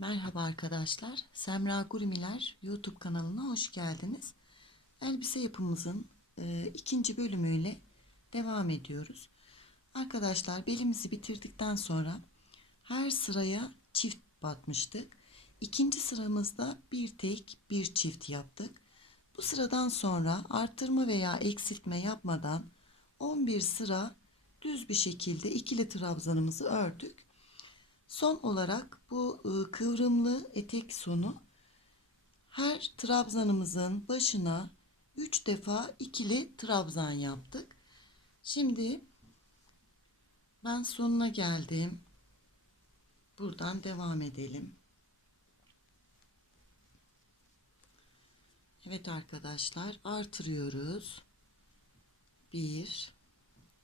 Merhaba arkadaşlar. Semra Gurmiler YouTube kanalına hoş geldiniz. Elbise yapımızın e, ikinci bölümüyle devam ediyoruz. Arkadaşlar belimizi bitirdikten sonra her sıraya çift batmıştık. İkinci sıramızda bir tek bir çift yaptık. Bu sıradan sonra artırma veya eksiltme yapmadan 11 sıra düz bir şekilde ikili trabzanımızı ördük. Son olarak bu ıı, kıvrımlı etek sonu her trabzanımızın başına 3 defa ikili trabzan yaptık. Şimdi ben sonuna geldim. Buradan devam edelim. Evet arkadaşlar artırıyoruz. 1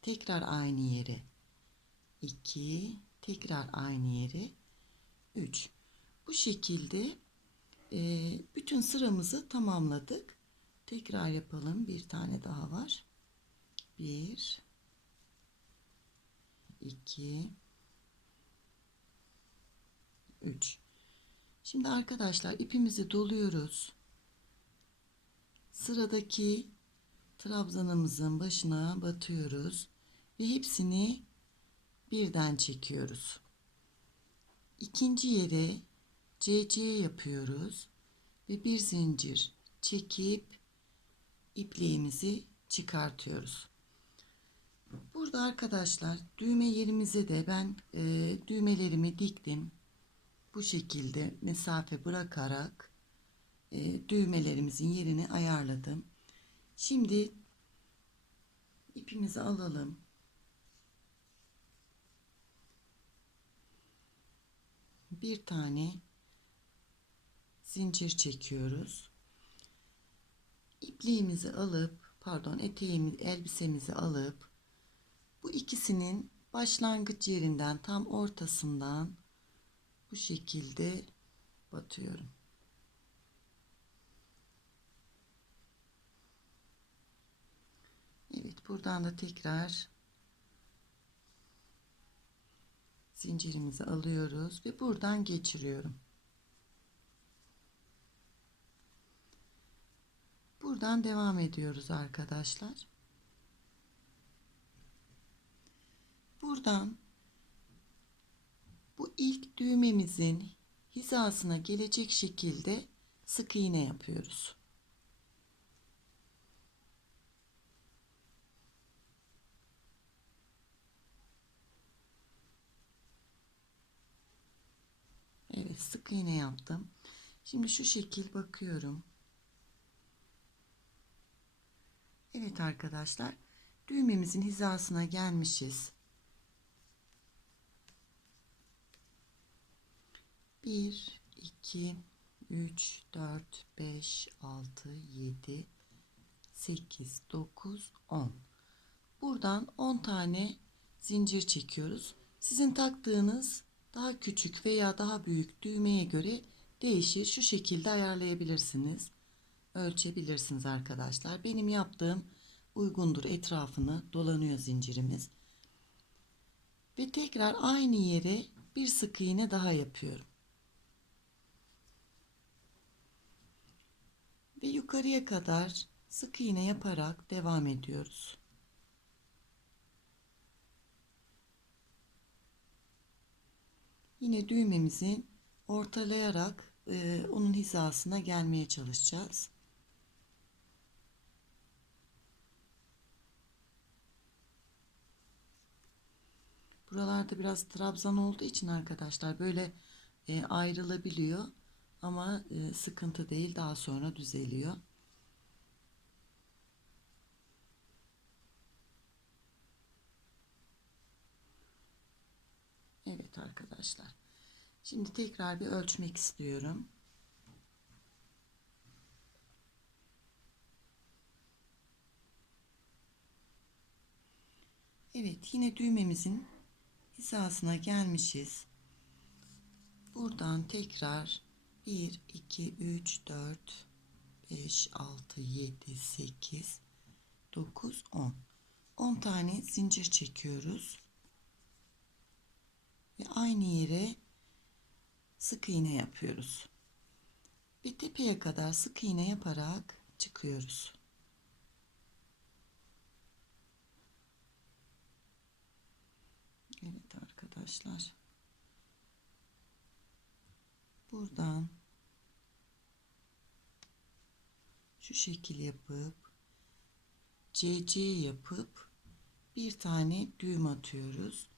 tekrar aynı yere 2 tekrar aynı yere. 3 bu şekilde e, bütün sıramızı tamamladık. Tekrar yapalım. Bir tane daha var. 1 2 3 şimdi arkadaşlar ipimizi doluyoruz. Sıradaki trabzanımızın başına batıyoruz ve hepsini birden çekiyoruz. İkinci yere CC yapıyoruz ve bir zincir çekip ipliğimizi çıkartıyoruz. Burada arkadaşlar düğme yerimize de ben e, düğmelerimi diktim. Bu şekilde mesafe bırakarak e, düğmelerimizin yerini ayarladım. Şimdi ipimizi alalım. Bir tane zincir çekiyoruz. İpliğimizi alıp pardon eteğimiz elbisemizi alıp bu ikisinin başlangıç yerinden tam ortasından bu şekilde batıyorum. Evet buradan da tekrar zincirimizi alıyoruz ve buradan geçiriyorum. Buradan devam ediyoruz arkadaşlar. Buradan bu ilk düğmemizin hizasına gelecek şekilde sık iğne yapıyoruz. Sık iğne yaptım. Şimdi şu şekil bakıyorum. Evet arkadaşlar düğmemizin hizasına gelmişiz. 1 2 3 4 5 6 7 8 9 10 buradan 10 tane zincir çekiyoruz sizin taktığınız daha küçük veya daha büyük düğmeye göre değişir. Şu şekilde ayarlayabilirsiniz. Ölçebilirsiniz arkadaşlar. Benim yaptığım uygundur. Etrafını dolanıyor zincirimiz. Ve tekrar aynı yere bir sık iğne daha yapıyorum. Ve yukarıya kadar sık iğne yaparak devam ediyoruz. Yine düğmemizi ortalayarak e, onun hizasına gelmeye çalışacağız. Buralarda biraz trabzan olduğu için arkadaşlar böyle e, ayrılabiliyor. Ama e, sıkıntı değil daha sonra düzeliyor. Evet arkadaşlar. Şimdi tekrar bir ölçmek istiyorum. Evet yine düğmemizin hizasına gelmişiz. Buradan tekrar 1 2 3 4 5 6 7 8 9 10 10 tane zincir çekiyoruz ve aynı yere sık iğne yapıyoruz. Ve tepeye kadar sık iğne yaparak çıkıyoruz. Evet arkadaşlar. Buradan şu şekil yapıp CC yapıp bir tane düğüm atıyoruz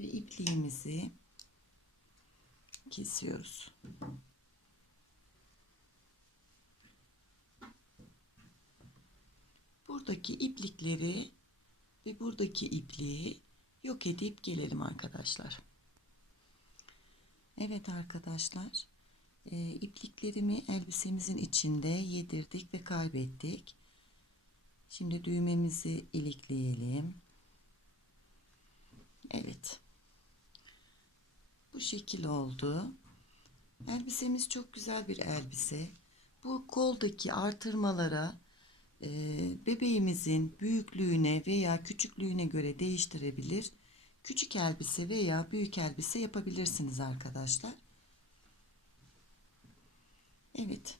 ve ipliğimizi kesiyoruz. Buradaki iplikleri ve buradaki ipliği yok edip gelelim arkadaşlar. Evet arkadaşlar, e, ipliklerimi elbisemizin içinde yedirdik ve kaybettik. Şimdi düğmemizi ilikleyelim. Evet. Bu şekil oldu. Elbisemiz çok güzel bir elbise. Bu koldaki artırmalara e, bebeğimizin büyüklüğüne veya küçüklüğüne göre değiştirebilir. Küçük elbise veya büyük elbise yapabilirsiniz arkadaşlar. Evet.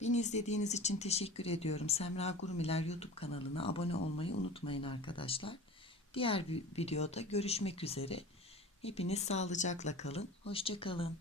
Beni izlediğiniz için teşekkür ediyorum. Semra Gurumiler YouTube kanalına abone olmayı unutmayın arkadaşlar. Diğer bir videoda görüşmek üzere. Hepiniz sağlıcakla kalın. Hoşça kalın.